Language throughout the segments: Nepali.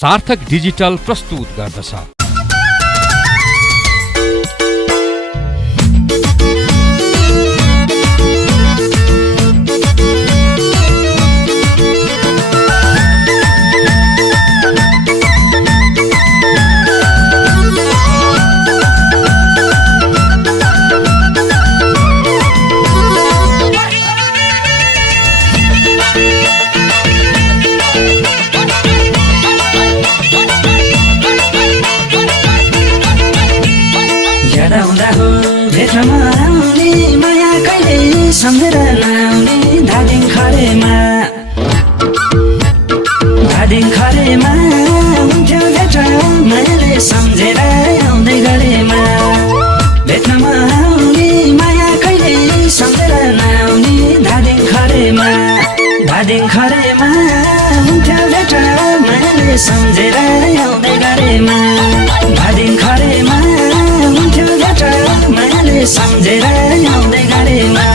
सार्थक डिजिटल प्रस्तुत गर्दछ। सम्झेर नआउने धादिङ खरेमा हुन्थ्यो भेट मैले सम्झेर आउँदै गरेमा भेट्नमा आउने माया कहिले सम्झेर नआउने धादिङ खरेमा हुन्थ्यो भेट मैले सम्झेर आउँदै गरेमा धादिङ खरेमा हुन्थ्यो भेट मैले सम्झेर आउँदै गरेमा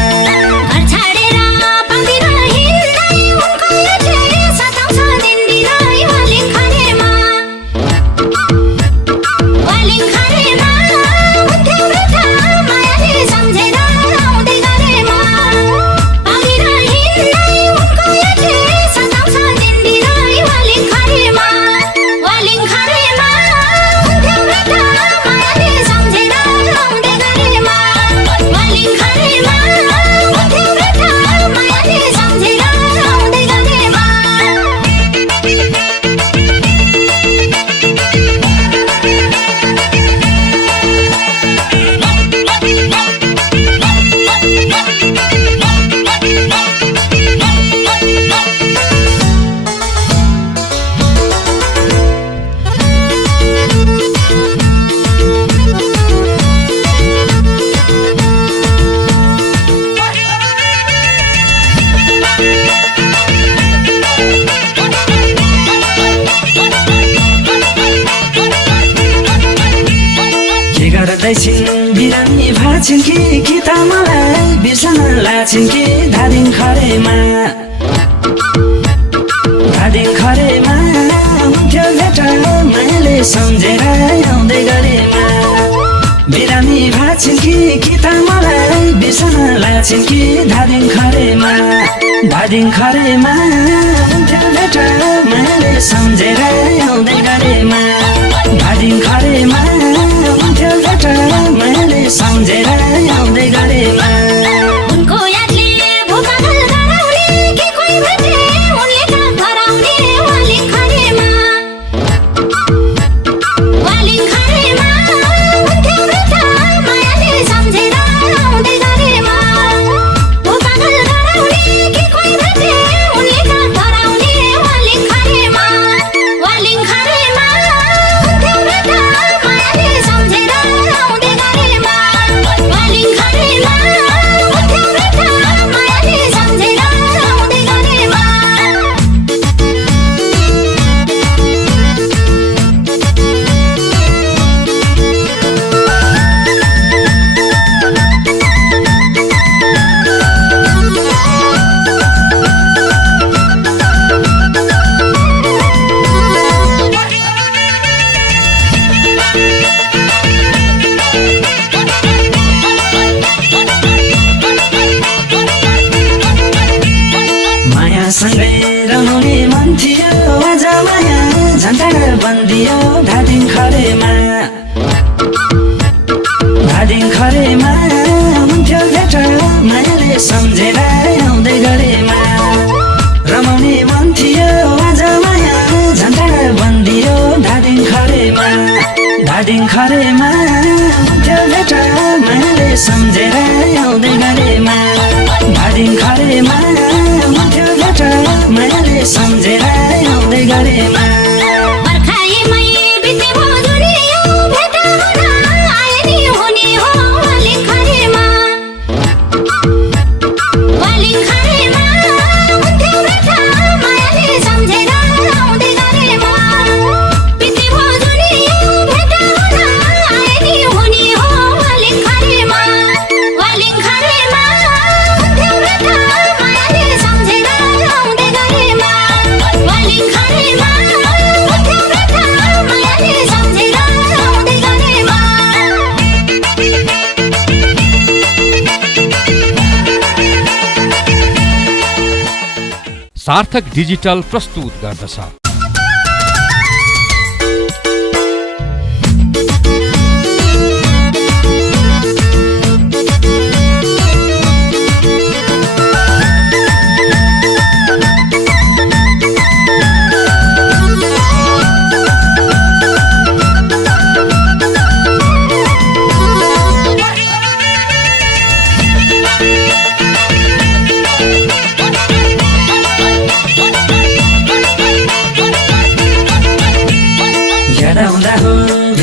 बिरामी भाछिन् कि त मलाई बिर्सन लाछिन् कि धादिङ खरेमा हुन्थ्यो भेट मैले सम्झेर आउँदै गरेमा बिरामी भाछिन् कि त मलाई बिर्सन लाछिन् कि धादिङ खरेमा हुन्थ्यो भेट मैले सम्झेर आउँदै गरेमा धादिङ खरेमा हुन्थ्यो भेट मैले सम्झेर आउँदै गरेमा उनको यादले भोकाल गराउने के कोही भेटे उनले त गराउने वालिङ खरेमा हुन्थ्यो भेट मायाले सम्झेर आउँदै गरेमा भोकाल गराउने के कोही भेटे उनले त गराउने वालिङ खरेमा हुन्थ्यो भेट मायाले सम्झेर आउँदै गरेमा वालिङ खरेमा हुन्थ्यो भेट मायाले सम्झेर आउँदै गरेमा सँगै रमाउने मन थियो आज माया झन्डा बन्दियो धादिङ खरेमा हुन्थ्यो भेट मायाले सम्झेर आउँदै गरेमा रमाउने मन थियो आज माया झन्डा बन्दियो धादिङ खरेमा हुन्थ्यो भेट मायाले सम्झेर आउँदै गरेमा धादिङ खरेमा हुन्थ्यो भेट मायाले सम्झेर आउँदै गरेमा बर्खाइमै बिते भो दुनिया भेट हुन आए नि हुने हो वालिङ खरेमा सार्थक डिजिटल प्रस्तुत गर्दछ।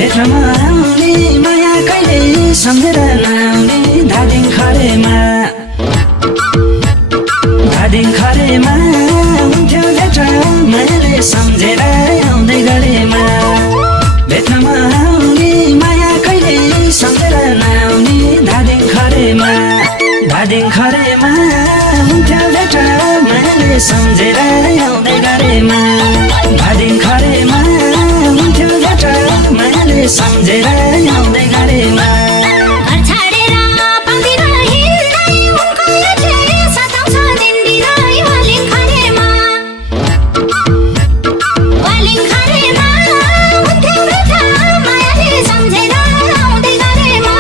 भेटमा आउने माया कहिले सम्झेर नआउने धादिङ खरेमा हुन्थ्यो भेट मायाले सम्झेर आउँदै गरेमा भेट्नमा आउने माया कहिले सम्झेर नआउने धादिङ खरेमा हुन्थ्यो भेट मायाले सम्झेर आउँदै गरेमा धादिङ खरेमा हुन्थ्यो भेट मायाले सम्झेर आउँदै गरेमा घर छाडेर पाउँदिन हिँड्दै उनको यादले सताउँछ दिनदिनै वालिङ खरेमा हुन्थ्यो भेट मायाले सम्झेर आउँदै गरेमा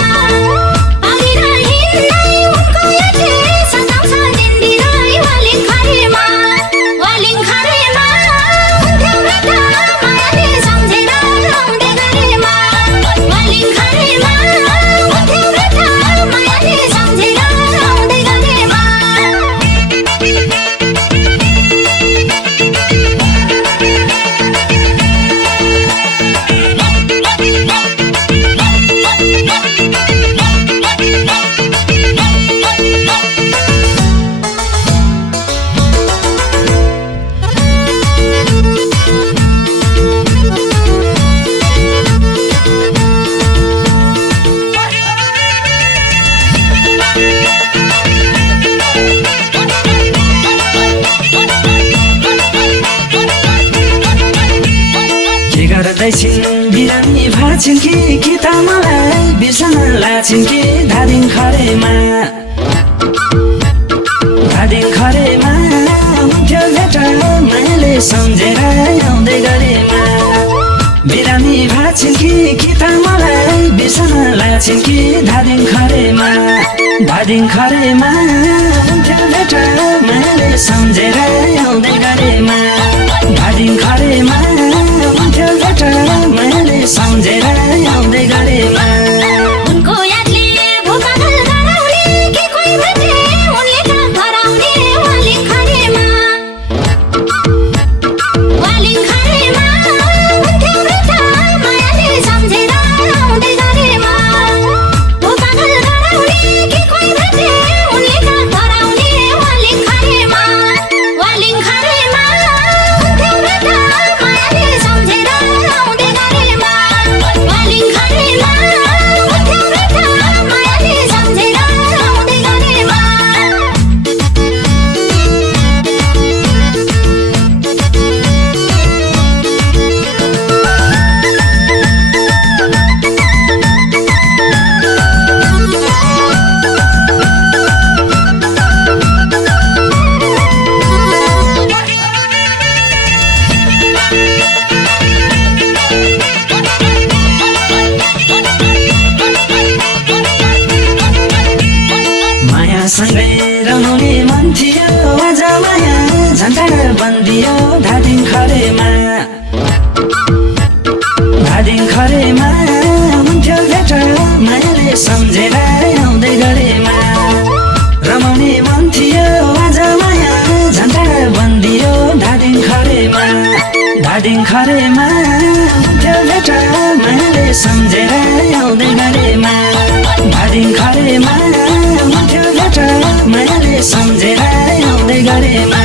पाउँदिन हिँड्दै उनको यादले सताउँछ दिनदिनै वालिङ खरेमा हुन्थ्यो भेट मायाले सम्झेर आउँदै गरेमा वालिङ खरेमा हुन्थ्यो भेट मायाले सम्झेर आउँदै गरेमा के गर्दैछिन् बिरामी भाछिन् कि त मलाई बिर्सन लाछिन् कि धादिङ खरेमा हुन्थ्यो भेट मायाले सम्झेर आउँदै गरेमा बिरामी भाछिन् कि त मलाई बिर्सन लाछिन् कि धादिङ खरेमा हुन्थ्यो भेट मायाले सम्झेर आउँदै गरेमा धादिङ खरेमा हुन्थ्यो भेट मायाले सम्झेर आउँदै गरेमा उनको यादले भोपाल गराउने कि कोही भेटे उनले त गराउने वालिङ खरेमा हुन्थ्यो भेट मायाले सम्झेर आउँदै गरेमा भोपाल गराउने कि कोही भेटे उनले त गराउने वालिङ खरेमा हुन्थ्यो भेट मायाले सम्झेर आउँदै गरेमा वालिङ खरेमा हुन्थ्यो भेट मायाले सम्झेर आउँदै गरेमा मायासँगै रमाउने मन थियो आज माया झन्डा बन्दियो धादिङ खरेमा हुन्थ्यो भेट मायाले सम्झेर आउँदै गरेमा रमाउने मन थियो आज माया झन्डा बन्दियो धादिङ खरेमा हुन्थ्यो भेट मायाले सम्झेर आउँदै गरेमा धादिङ खरेमा हुन्थ्यो भेट मायाले सम्झेर आउँदै गरेमा